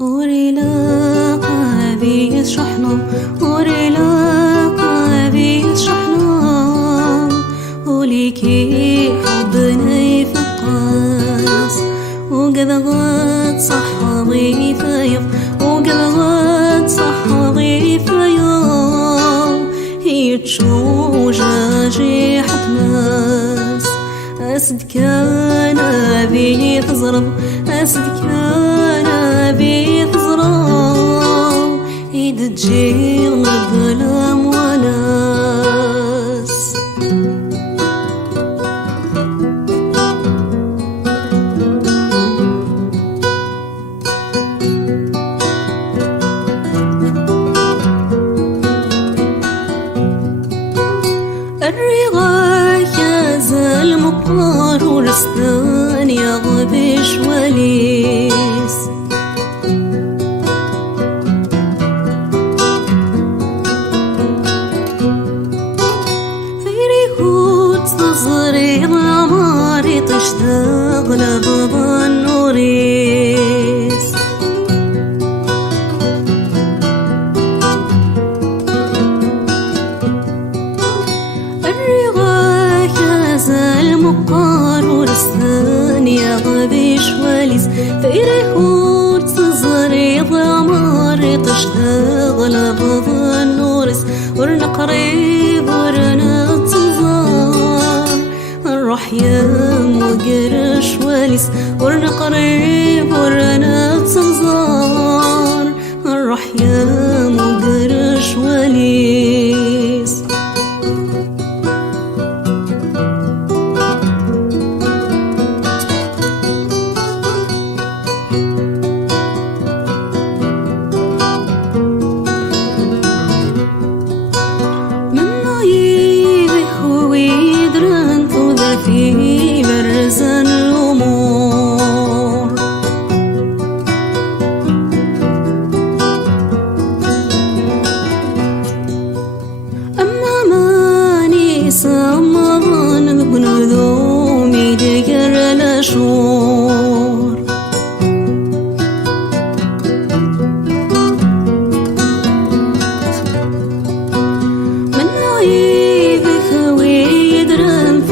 وريلا قابيس شحنم وريلا قابيس شحنم وليكي حبنا يفقس وقبضت صحابي فيض وقبضت صحابي فيض هي تشوجة جي حتمس أسد كان أبي تزرب أسد كان أبي تزرب إيد تجي الظلام وناس الرغاية يزال مبار ورستان يغبش وليس فيري هوت تصغري عماري تشتغل بابا النوريس المقار ورستان يغبش وليس فيري هوت تصغري ضمار تشتغل بابا النورس ورنا قريب ورنا تنظار نروح يم وقرش وليس ورنا قريب ورنا تنظار نروح يم وقرش وليس في برز الأمور أما ماني سمضان بقنذومي دقر الأشور من عيب خوي يدرن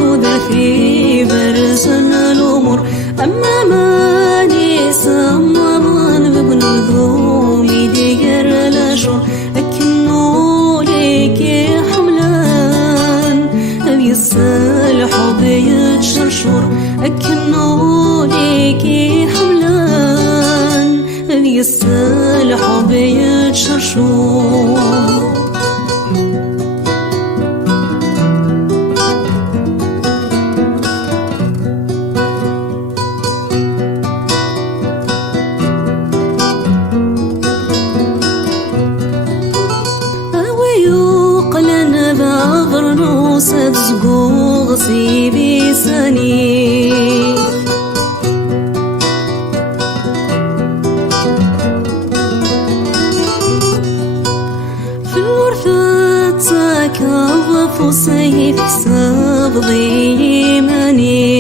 في برز الأمور أما ماني سمضان بقنذومي دقر الأشور أكنو ليكي حملان أبي الصالح وبيتشرشور أكنو ليكي حملان أبي الصالح وبيتشرشور غرنوسة زقوغ صيبي سني في الورثة تكظف وسيف حساب ضيماني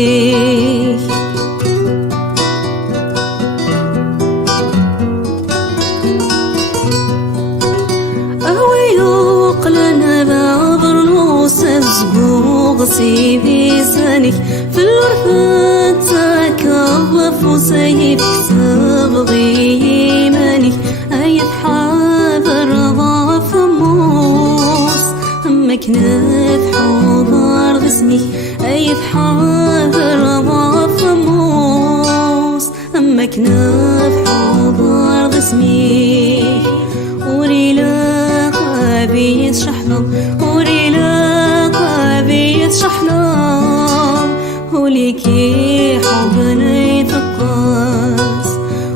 زقوغ سيبي سانك في الورثة تكظف وسيف حساب ضيمانك أيد حاضر ضاف موس أمك نذ حضار غسمك أيد حاضر ضاف موس أمك نذ حضار غسمك وريلا قابيس شحنم وريلا قابيس شحنم وليكي حبنا يفقس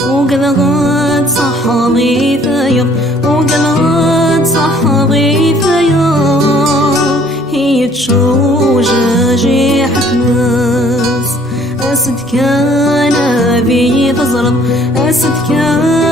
وقلغت صحابي فيض وقلغت صحابي فيض هي تشوجة جي حتمس أسد كان أبي تزرب أسد كان